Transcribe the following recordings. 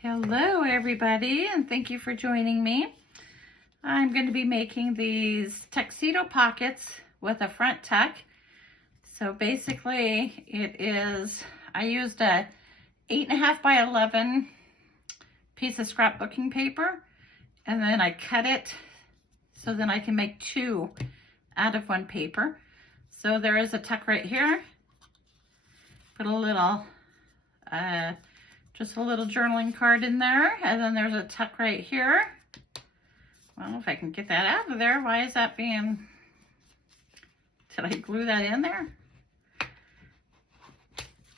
Hello everybody, and thank you for joining me. I'm going to be making these tuxedo pockets with a front tuck. So basically I used a 8.5 by 11 piece of scrapbooking paper, and then I cut it so then I can make two out of one paper. So there is a tuck right here. Put a little just a little journaling card in there, and then there's a tuck right here. Well, if I can get that out of there. Why is that being, did I glue that in there?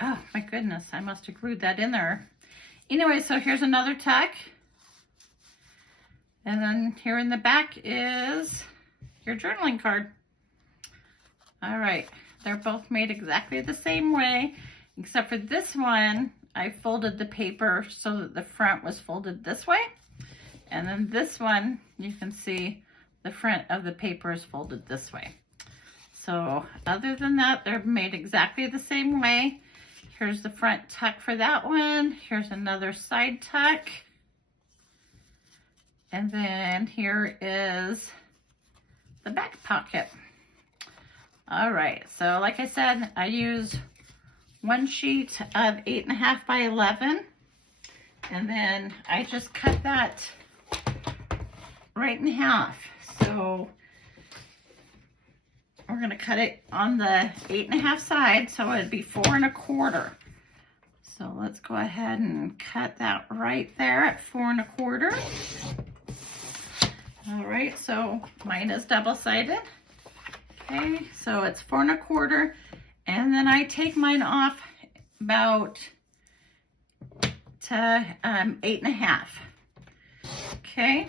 Oh my goodness, I must have glued that in there. Anyway, so here's another tuck. And then here in the back is your journaling card. All right, they're both made exactly the same way, except for this one, I folded the paper so that the front was folded this way. And then this one, you can see the front of the paper is folded this way. So other than that, they're made exactly the same way. Here's the front tuck for that one. Here's another side tuck. And then here is the back pocket. All right, so like I said, I use one sheet of 8.5 by 11, and then I just cut that right in half. So we're going to cut it on the 8.5 side, so it'd be 4 1/4. So let's go ahead and cut that right there at 4 1/4. All right, so mine is double-sided. Okay, so it's 4 1/4. And then I take mine off about to 8.5. Okay.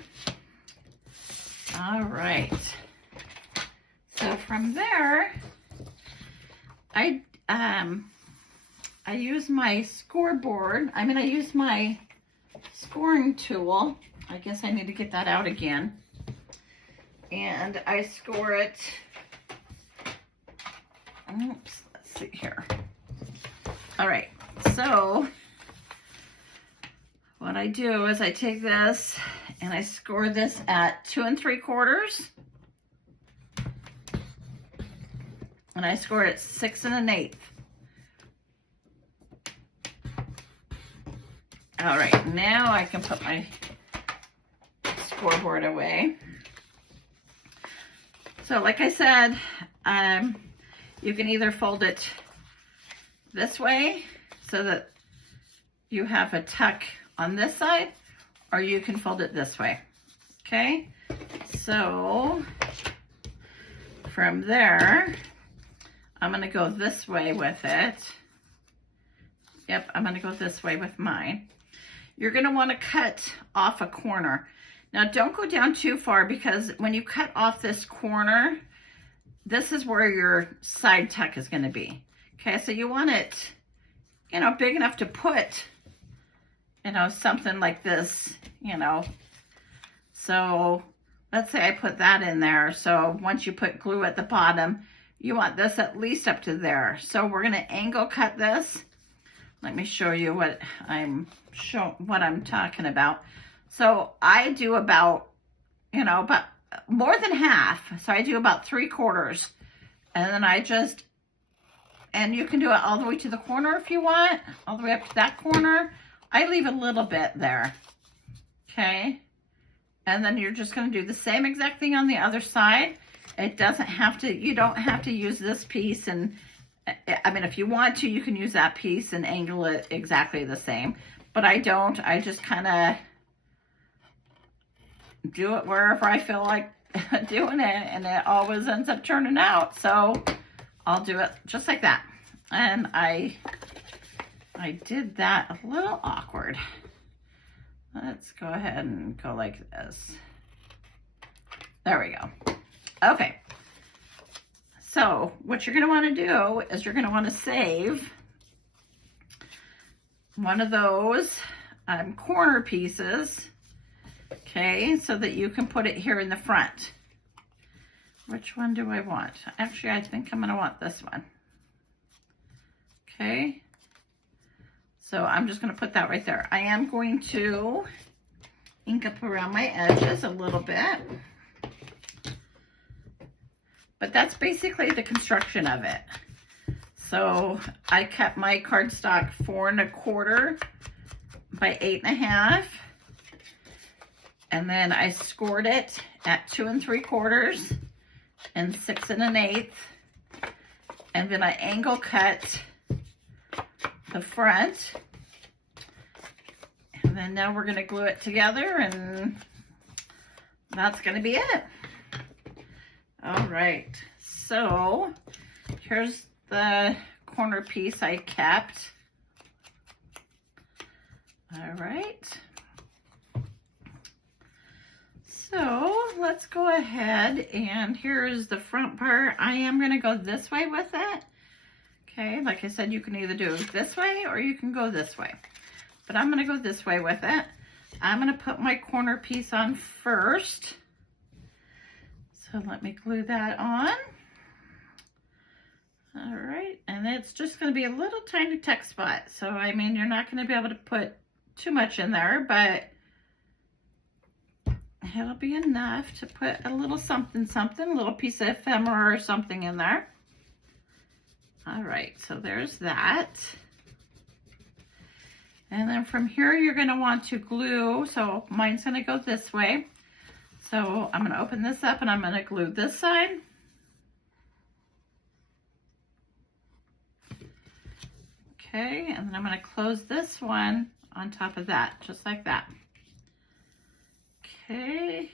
All right. So from there, I use my scoreboard. I use my scoring tool. I guess I need to get that out again. And I score it. Oops, let's see here. All right, so what I do is I take this and I score this at 2 3/4, and I score it 6 1/8. All right, now I can put my scoreboard away. So like I said, you can either fold it this way so that you have a tuck on this side, or you can fold it this way. Okay, so from there, I'm going to go this way with it. Yep, I'm going to go this way with mine. You're going to want to cut off a corner. Now don't go down too far, because when you cut off this corner, this is where your side tuck is going to be. Okay, so you want it, big enough to put, something like this, So let's say I put that in there. So once you put glue at the bottom, you want this at least up to there. So we're going to angle cut this. Let me show you what I'm talking about. So I do about, about more than half. So I do about 3/4, and then and you can do it all the way to the corner if you want, all the way up to that corner. I leave a little bit there. Okay. And then you're just going to do the same exact thing on the other side. It doesn't have to, you don't have to use this piece. And if you want to, you can use that piece and angle it exactly the same, but I don't. I just kind of do it wherever I feel like doing it, and it always ends up turning out. So I'll do it just like that. And I did that a little awkward. Let's go ahead and go like this. There we go. Okay. So what you're going to want to do is you're going to want to save one of those corner pieces. Okay, so that you can put it here in the front. Which one do I want? Actually, I think I'm going to want this one. Okay, So I'm just going to put that right there. I am going to ink up around my edges a little bit. But that's basically the construction of it. So I cut my cardstock 4 1/4 by 8 1/2. And then I scored it at 2 3/4 and 6 1/8. And then I angle cut the front. And then now we're going to glue it together, and that's going to be it. All right, so here's the corner piece I kept. All right. So let's go ahead, and here's the front part. I am going to go this way with it. Okay, like I said, you can either do it this way or you can go this way. But I'm going to go this way with it. I'm going to put my corner piece on first. So let me glue that on. All right, and it's just going to be a little tiny tuck spot. So, I mean, you're not going to be able to put too much in there, but it'll be enough to put a little something, a little piece of ephemera or something in there. All right, so there's that. And then from here, you're going to want to glue. So mine's going to go this way. So I'm going to open this up and I'm going to glue this side. Okay, and then I'm going to close this one on top of that, just like that. Okay.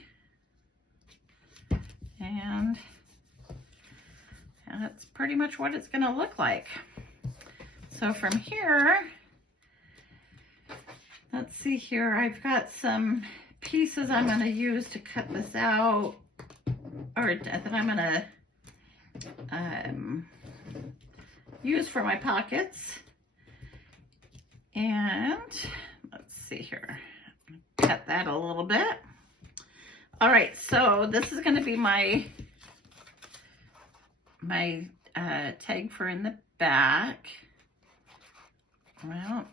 And that's pretty much what it's going to look like. So from here, let's see here, I've got some pieces I'm going to use to cut this out, or that I'm going to use for my pockets. And let's see here, cut that a little bit. All right, so this is going to be my tag for in the back. Well,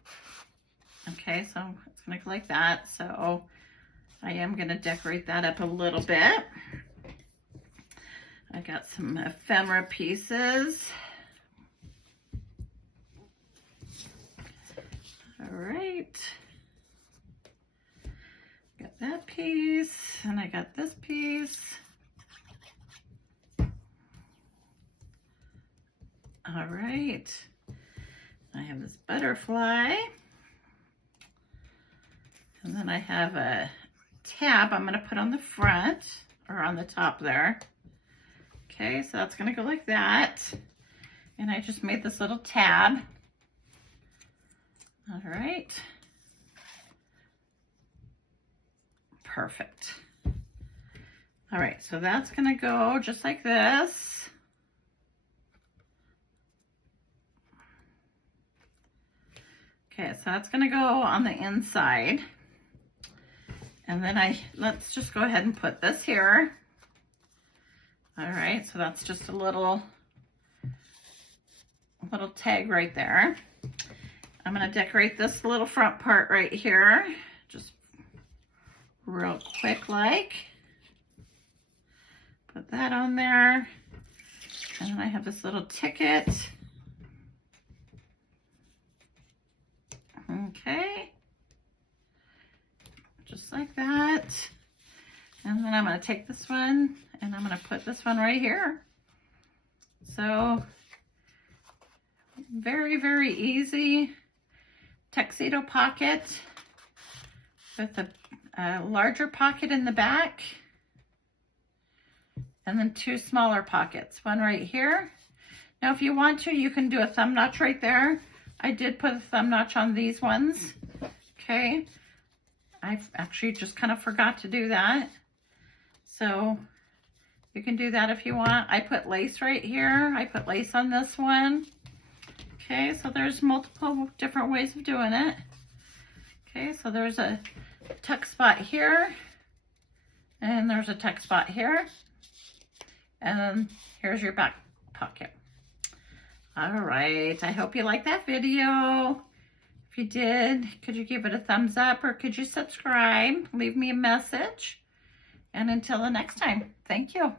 okay, so it's going to go like that. So I am going to decorate that up a little bit. I got some ephemera pieces. All right. Got that piece, and I got this piece. All right. I have this butterfly. And then I have a tab I'm going to put on the front, or on the top there. Okay, so that's going to go like that. And I just made this little tab. All right. Perfect. All right, so that's going to go just like this. Okay, so that's going to go on the inside. And then let's just go ahead and put this here. All right, so that's just a little tag right there. I'm going to decorate this little front part right here, just real quick like. Put that on there. And then I have this little ticket. Okay. Just like that. And then I'm going to take this one and I'm going to put this one right here. So very, very easy tuxedo pocket with a larger pocket in the back, and then 2 smaller pockets, one right here. Now if you want to, you can do a thumb notch right there. I did put a thumb notch on these ones. Okay, I actually just kind of forgot to do that, so you can do that if you want. I put lace right here. I put lace on this one. Okay, so there's multiple different ways of doing it. Okay, so there's a tuck spot here, and there's a tuck spot here, and then here's your back pocket. All right, I hope you like that video. If you did, could you give it a thumbs up or could you subscribe? Leave me a message. And until the next time, thank you.